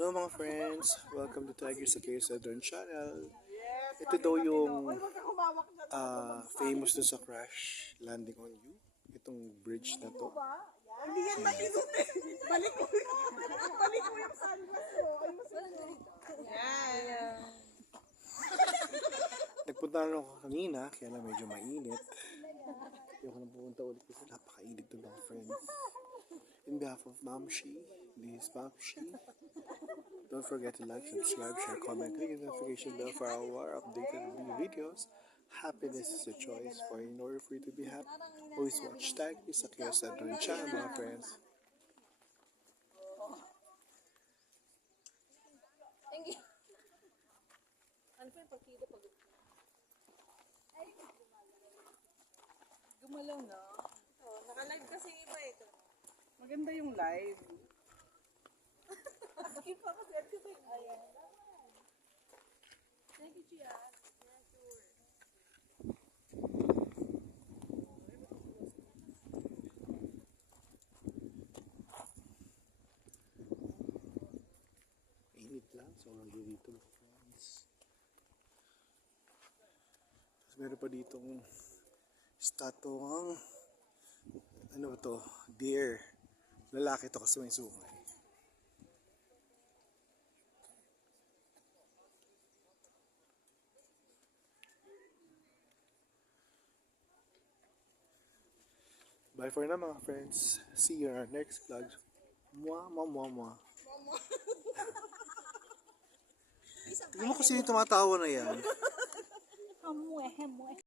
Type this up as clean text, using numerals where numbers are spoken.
Hello mga friends, welcome to Tiger sa Southern Channel. Ito daw yung famous dun sa crash landing on you. Itong bridge na to. Hindi yan makinutin. Balik mo yung sunglass mo. Ay, masarap. Yan. Nagpunta na ako kanina, kaya lang medyo mainit. Ayoko na pupunta ulit kasi napakainit doon mga friends. In behalf of Mamshi, this is Mamshi. Don't forget to like, subscribe, share, comment, click the notification bell for our updated videos. Happiness is a choice, for in order for you to be happy, always watch Tiger sa Southern Channel mga friends. Thank you. Ano pa yung pagkita pag... Gumalaw na. Naka-live kasi iba ito. Maganda yung live. Skip pa kasi ito pa yung ayan. Thank you, Chia. Init lang, so nandito dito mga friends. Tapos meron pa ditong statuang ano ba to? Deer. Lalaki to kasi may sungay. Bye for now mga friends. See you in our next vlog. Mwah, mwah, mwah, mwah. Tingnan mo kasi yung tumatawa na yan. Hamwe.